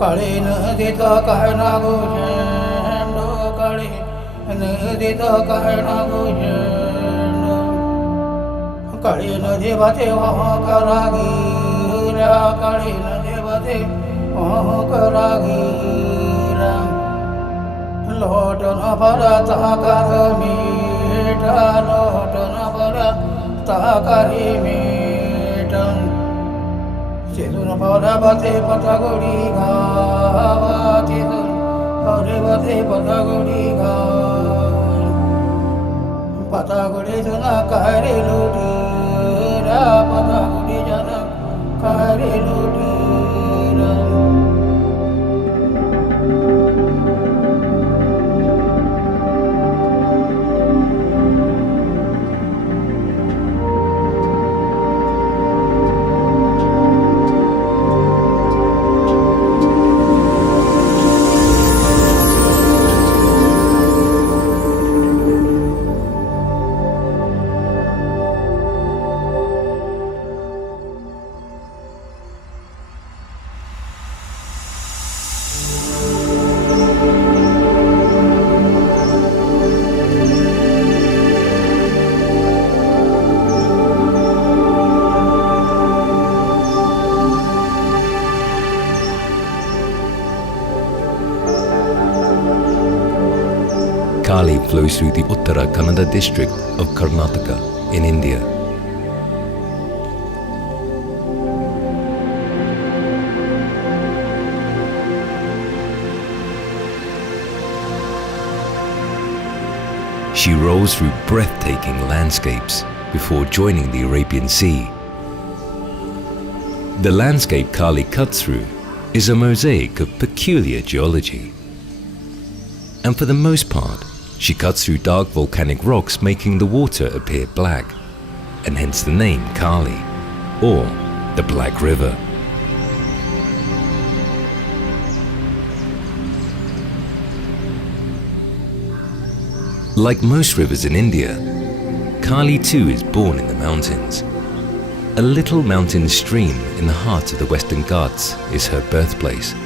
काळे नदीत काय नागो झेंडो काळे नदीत काय नागो झेंडो काळी नदी वाते वाह करागीरा काळी नदी वाते वाह करागीरा लोटन भरता कर मीठा लोटन भरता करी मीठा तिथून पराबते पथगोडी गावा तिथून पराबते पथगोडी गाव पथगोडीतून काय रे लुटीरा पथगोडी जन काय रे लुटीरा Kali flows through the Uttara Kannada district of Karnataka in India. She rolls through breathtaking landscapes before joining the Arabian Sea. The landscape Kali cuts through is a mosaic of peculiar geology. And for the most part, she cuts through dark volcanic rocks, making the water appear black, and hence the name Kali, or the Black River. Like most rivers in India, Kali too is born in the mountains. A little mountain stream in the heart of the Western Ghats is her birthplace.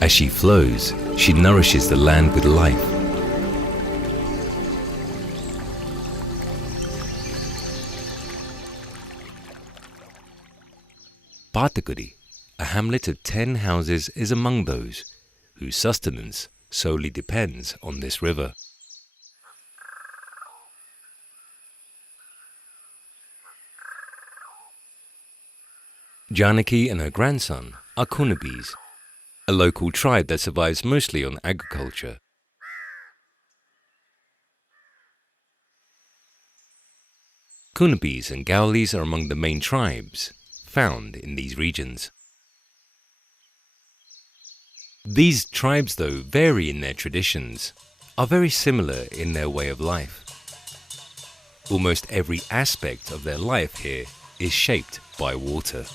As she flows, she nourishes the land with life. Patakudi, a hamlet of 10 houses, is among those whose sustenance solely depends on this river. Janaki and her grandson are Kunabis, a local tribe that survives mostly on agriculture. Kunabis and Gaolis are among the main tribes found in these regions. These tribes, though, vary in their traditions, are very similar in their way of life. Almost every aspect of their life here is shaped by water.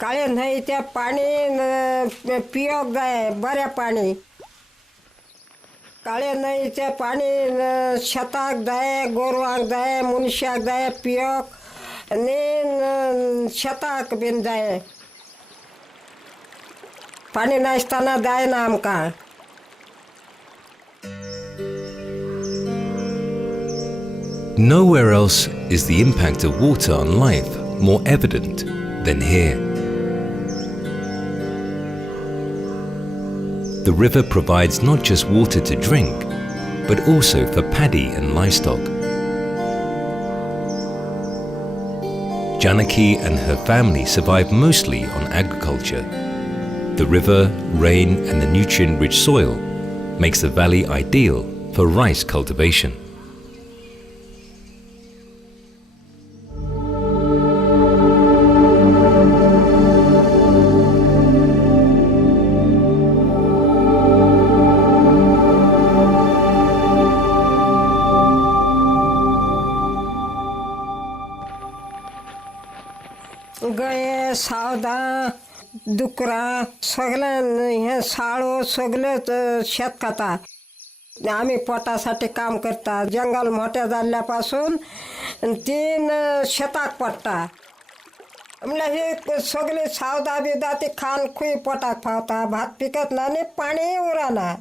काळे नाही त्या पाणी पियोक जाय बऱ्या पाणी काळे नाही त्या पाणी शेताक जाय गोरवांक जाय मनशाक जाय पियोक आणि शेताक बीन जाय पाणी नासतना जायना आमकां. Nowhere else is the impact of water on life more evident than here. The river provides not just water to drink, but also for paddy and livestock. Janaki and her family survive mostly on agriculture. The river, rain and the nutrient-rich soil makes the valley ideal for rice cultivation. गाय सावदा डुकरां सगळ्यां हे साळो सगळेच शेत खाता. आम्ही पोटासाठी काम करता. जंगल मोठ्या जाल्ल्यापासून 3 शेताक पडटा. म्हणल्यार हे सगळे सावदा बिवदा ती खान खूय पोटाक पावता. भात पिकत ना आनी पाणी उरना.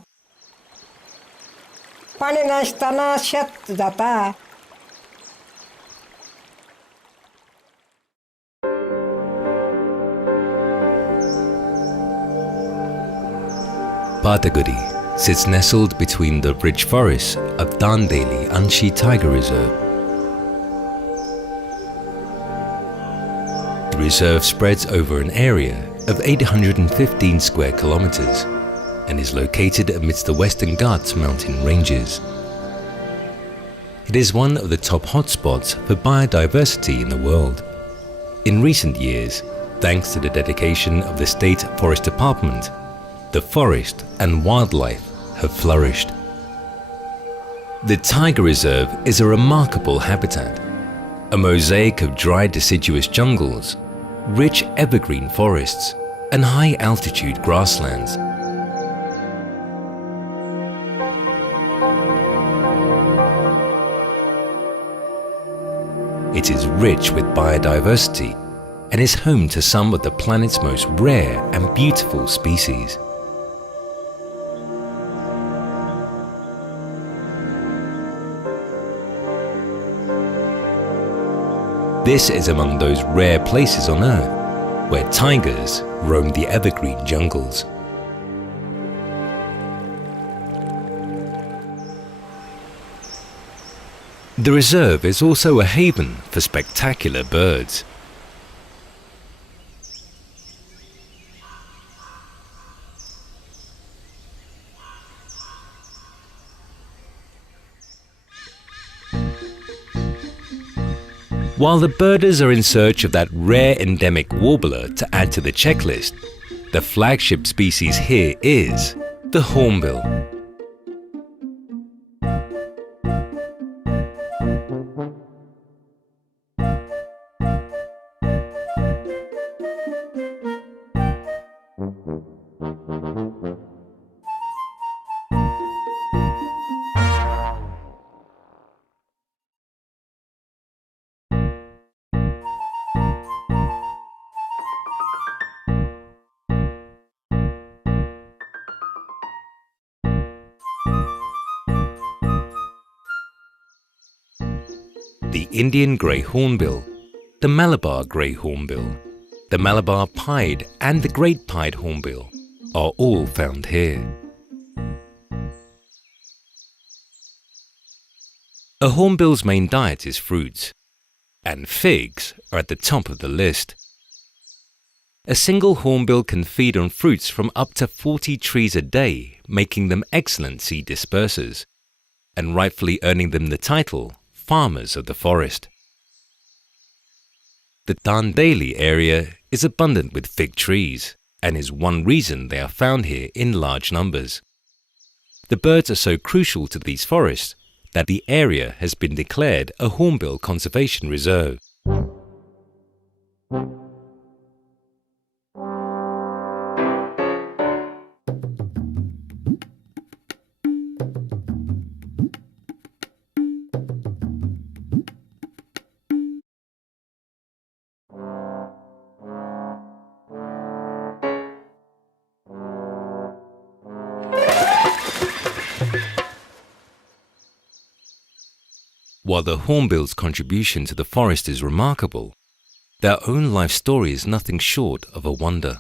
पाणी नासतना शेत जाता. Patagudi sits nestled between the rich forests of Dandeli Anshi Tiger Reserve. The reserve spreads over an area of 815 square kilometers and is located amidst the Western Ghats mountain ranges. It is one of the top hotspots for biodiversity in the world. In recent years, thanks to the dedication of the State Forest Department, the forest and wildlife have flourished. The Tiger Reserve is a remarkable habitat, a mosaic of dry deciduous jungles, rich evergreen forests, and high-altitude grasslands. It is rich with biodiversity and is home to some of the planet's most rare and beautiful species. This is among those rare places on Earth where tigers roam the evergreen jungles. The reserve is also a haven for spectacular birds. While the birders are in search of that rare endemic warbler to add to the checklist, the flagship species here is the hornbill. The Indian grey hornbill, the Malabar grey hornbill, the Malabar pied and the great pied hornbill are all found here. A hornbill's main diet is fruits, and figs are at the top of the list. A single hornbill can feed on fruits from up to 40 trees a day, making them excellent seed dispersers, and rightfully earning them the title farmers of the forest. The Dandeli area is abundant with fig trees and is one reason they are found here in large numbers. The birds are so crucial to these forests that the area has been declared a Hornbill Conservation Reserve. While the hornbill's contribution to the forest is remarkable, their own life story is nothing short of a wonder.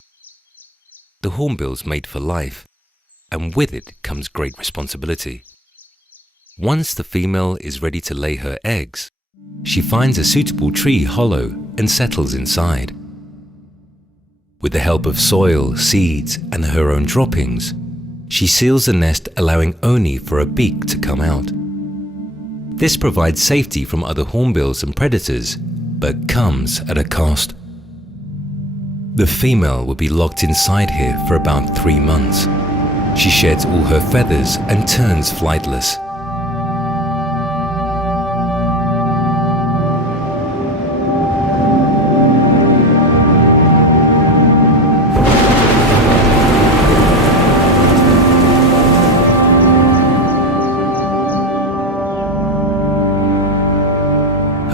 The hornbill's mate for life, and with it comes great responsibility. Once the female is ready to lay her eggs, she finds a suitable tree hollow and settles inside. With the help of soil, seeds, and her own droppings, she seals the nest, allowing only for a beak to come out. This provides safety from other hornbills and predators, but comes at a cost. The female will be locked inside here for about 3 months. She sheds all her feathers and turns flightless.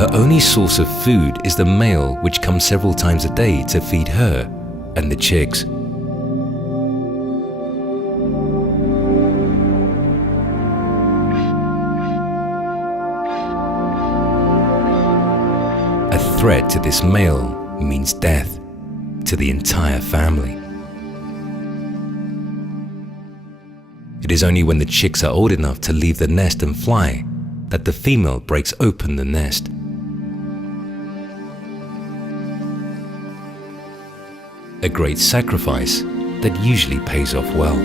Her only source of food is the male, which comes several times a day to feed her and the chicks. A threat to this male means death to the entire family. It is only when the chicks are old enough to leave the nest and fly that the female breaks open the nest. A great sacrifice that usually pays off well.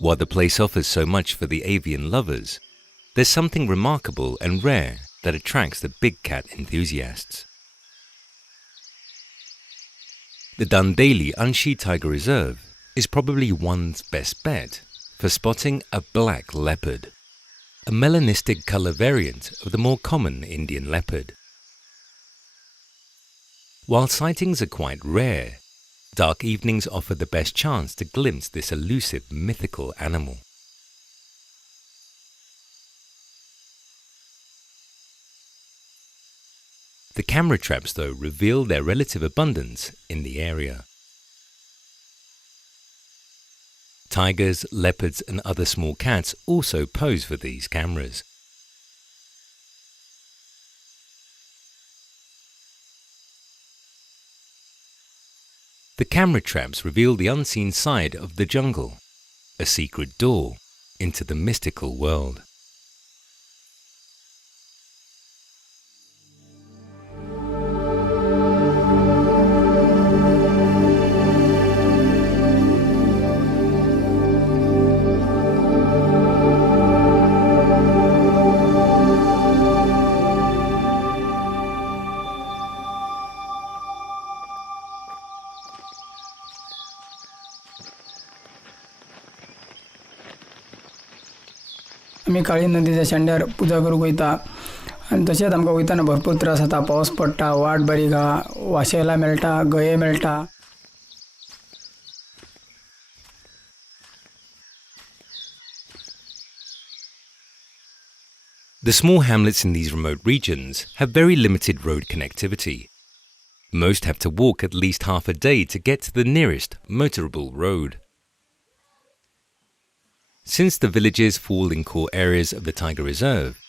While the place offers so much for the avian lovers, there's something remarkable and rare that attracts the big cat enthusiasts. The Dandeli Anshi Tiger Reserve is probably one's best bet for spotting a black leopard, a melanistic color variant of the more common Indian leopard. While sightings are quite rare, dark evenings offer the best chance to glimpse this elusive mythical animal. The camera traps, though, reveal their relative abundance in the area. Tigers, leopards, and other small cats also pose for these cameras. The camera traps reveal the unseen side of the jungle, a secret door into the mystical world. आम्ही काळी नदीच्या शेंड्यार पूजा करूक वयता आनी तशेंच आमकां वयताना भरपूर त्रास जाता. पावस पडटा, वाट बारीक आहा, वाशेला मेळटा, गये मेळटा. The small hamlets in these remote regions have very limited road connectivity. Most have to walk at least half a day to get to the nearest motorable road. Since the villages fall in core areas of the Tiger Reserve,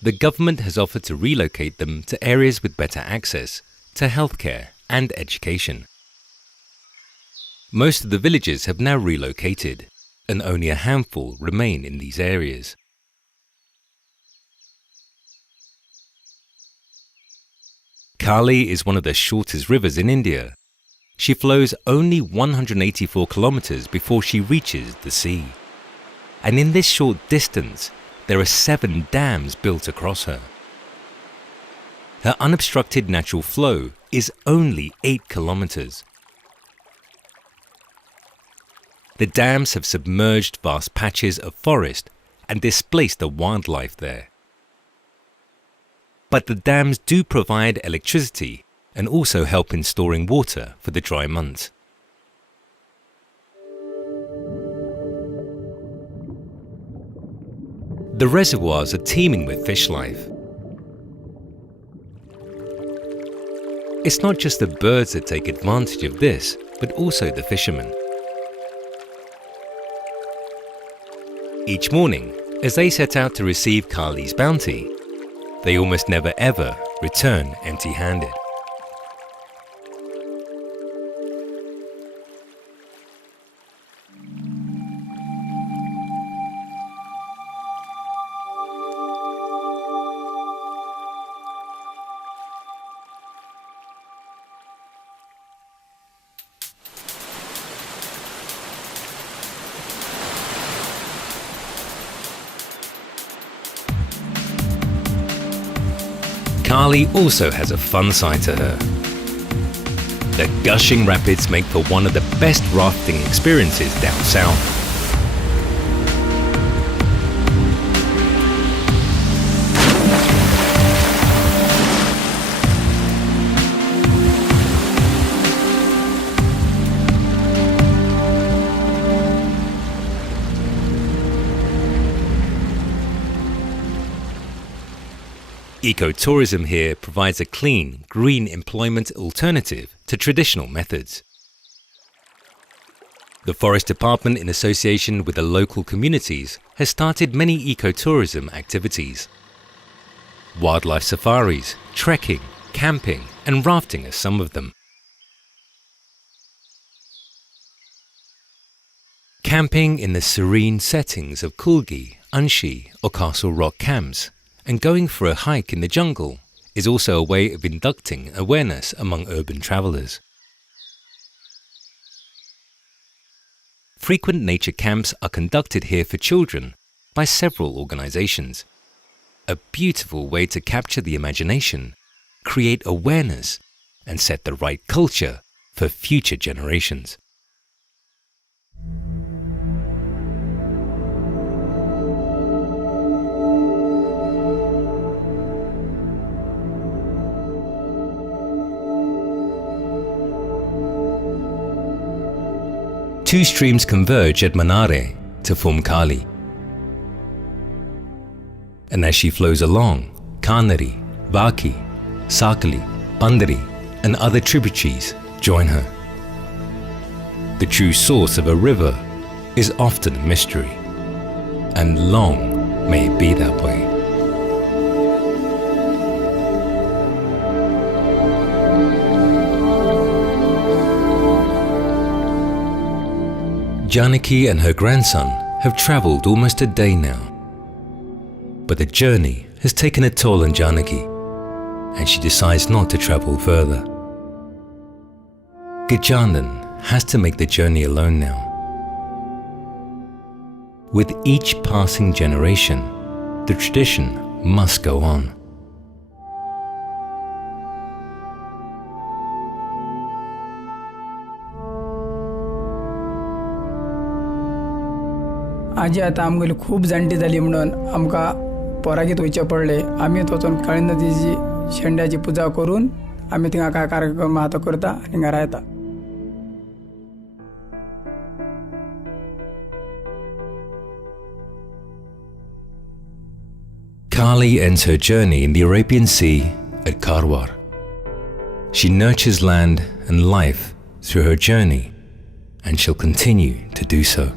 the government has offered to relocate them to areas with better access to healthcare and education. Most of the villages have now relocated, and only a handful remain in these areas. Kali is one of the shortest rivers in India. She flows only 184 kilometers before she reaches the sea. And in this short distance, there are 7 dams built across her. Her unobstructed natural flow is only 8 kilometers. The dams have submerged vast patches of forest and displaced the wildlife there. But the dams do provide electricity and also help in storing water for the dry months. The reservoirs are teeming with fish life. It's not just the birds that take advantage of this, but also the fishermen. Each morning, as they set out to receive Kali's bounty, they almost never ever return empty-handed. Kali also has a fun side to her. The gushing rapids make for one of the best rafting experiences down south. Ecotourism here provides a clean, green employment alternative to traditional methods. The Forest Department, in association with the local communities, has started many ecotourism activities. Wildlife safaris, trekking, camping, and rafting are some of them. Camping in the serene settings of Kulgi, Anshi, or Castle Rock camps, and going for a hike in the jungle is also a way of inducting awareness among urban travelers. Frequent nature camps are conducted here for children by several organizations. A beautiful way to capture the imagination, create awareness, and set the right culture for future generations. Two streams converge at Manare to form Kali. And as she flows along, Kanari, Vaki, Sakali, Pandari, and other tributaries join her. The true source of a river is often a mystery, and long may it be that way. Janaki and her grandson have travelled almost a day now. But the journey has taken a toll on Janaki, and she decides not to travel further. Gajanan has to make the journey alone now. With each passing generation, the tradition must go on. आजी आता आमगेली खूप जाणटी जाली म्हणून आमकां पोरागीत वयचें पडलें. आमी वचून काळी नदीची शेंड्याची पुजा करून आमी थिंगा काय कार्यक्रम आतां करता आनी घरा येता. Kali ends her journey in the Arabian Sea at Karwar. She nurtures land and life through her journey, and she'll continue to do so.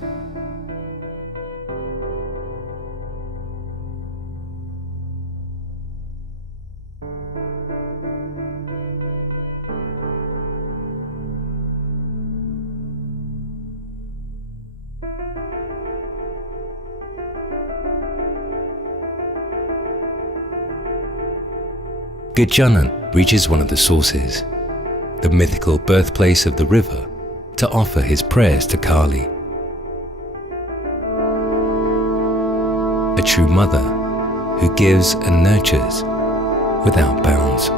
Gajanan reaches one of the sources, the mythical birthplace of the river, to offer his prayers to Kali. A true mother who gives and nurtures without bounds.